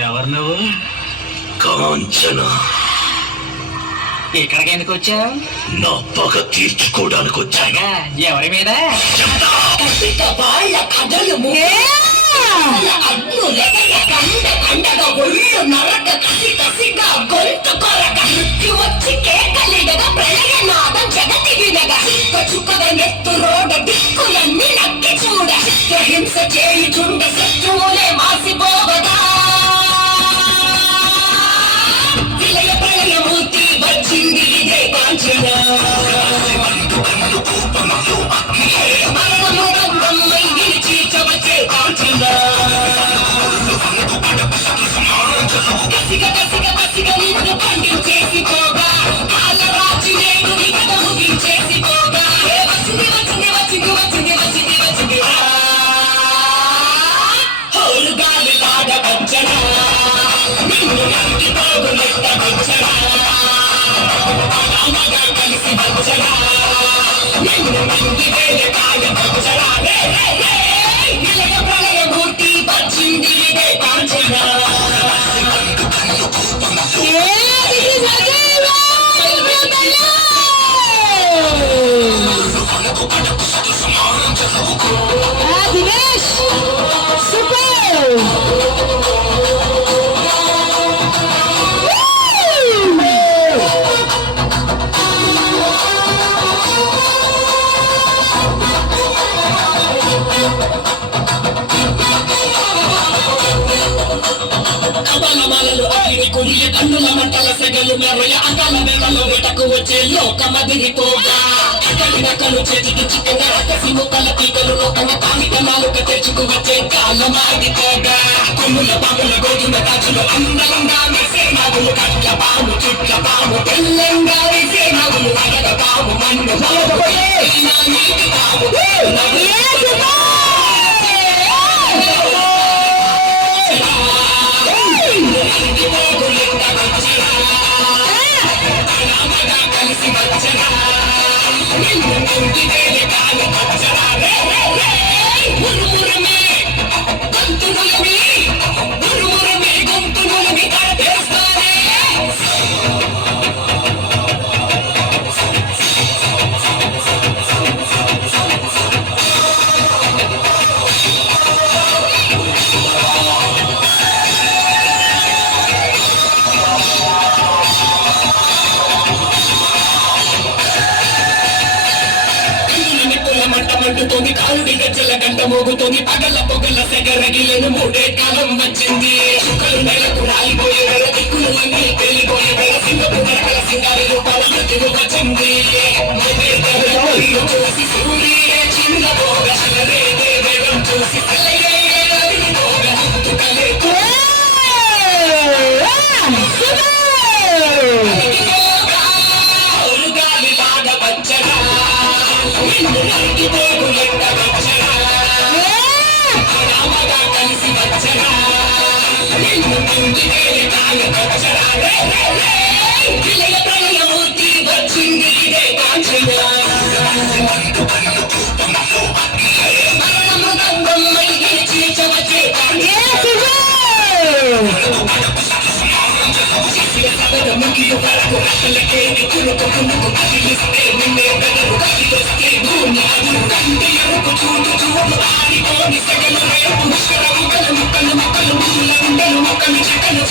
ఎవరు నువ్వు? కాంచన. ఇక్కడికి ఎందుకు వచ్చావు? నా పగ తీర్చుకోవడానికి వచ్చాగా. ఎవరి మీద? వాళ్ళ కథలు కండగా ఒళ్ళు నరక కసి కసిగా గొంతు కొరక మృత్యు వచ్చి కేకలిడగా ప్రళయనాదం జగతి వినగా చుక్క చుక్కగా నెత్తు రోడ దిక్కులన్నీ నక్కి చూడ హింస చేయి చుండ శత్రువులే మాసిపోవగా విలయ ప్రళయమూర్తి వచ్చింది ఇదే కాంచన. మరణము రంగమ్మై నిలిచి చవచే కాంచన. కసిగా కసిగా కసిగా నిన్ను పండించేసి పోగా కాళ్ళ రాజు నేను నిగద ముగించేసి పోగా వచ్చింది వచ్చింది వచ్చింది వచ్చింది వచ్చింది వచ్చింది హోరు గాలి లాడ వచ్చన నిన్ను నరికి పోగు నెత్త వచ్చన రామగా కలిసి వచ్చన నిన్ను మంగి వేల కాయ వచ్చన విలయ ప్రళయమూర్తి వచ్చింది ఇదే కాంచన. దినేష్ సూపర్. కమలమాలలు అగ్ని కురియ కన్నుల మంటల సెగలు మెరయ అకాల వేళలో వేటకు వచ్చే లోకమదిరిపోగా అక్కడిన కలు చేతికి చిక్కగా అకసి ముక్కల పీకలు లోకంగ కామిక నాలుక తెచ్చుకు వచ్చే కాలమాగిపోగా కొమ్ముల పాముల గోధుమ రాజులు అందంగా మెసే నాగులు కట్ల పాము చుట్ల పాము తెల్లంగా వేసే నాగులు అగడ పాము మన్ను నీటి పాము కలిసి వచ్చనా నిన్ను మంగి వేల కాల వచ్చనా మురుమురమే గొంతునులమి మురుమురమే గొంతునులమి కడతేస్తానే మంటమంటుతోని కాలుడి గజ్జల గంట మోగుతోని పగల పొగల సెగరగిలను మూడే కాలం వచ్చింది చుక్కలు నెలకు రాలిపోయే వేళ దిక్కులు అన్ని తేలిపోయే వేళ సింగపు నరకల సింగారి రూపాల మృత్యువు వచ్చింది చూసి సూర్యే చిన్న పోగ అలరేదే వేగం చూసి గాలి లాగ వచ్చరా నిన్ను నరికి పోగు ఎట్ట వచ్చరా రామగా కలిసి వచ్చరా నిన్ను మంగి వేల కాయ వచ్చరా విలయ ప్రళయమూర్తి వచ్చింది ఇదే కాంచన. మరణము గంగమ్మై గెలిచి చవచే ముఖ్య వరకు అసలకే కురుకు కునుకు కదిలిస్తే నిన్నే బెదరు కదిలిస్తే భూమి అదురు కంటి ఎరుపు చూడు చూడు ఆడిపోని సెగలు రేపు ముక్కలు ముక్కలు ముక్కలు ముక్కలు ముక్కలు ముక్కలు ముక్కలు చెక్కలు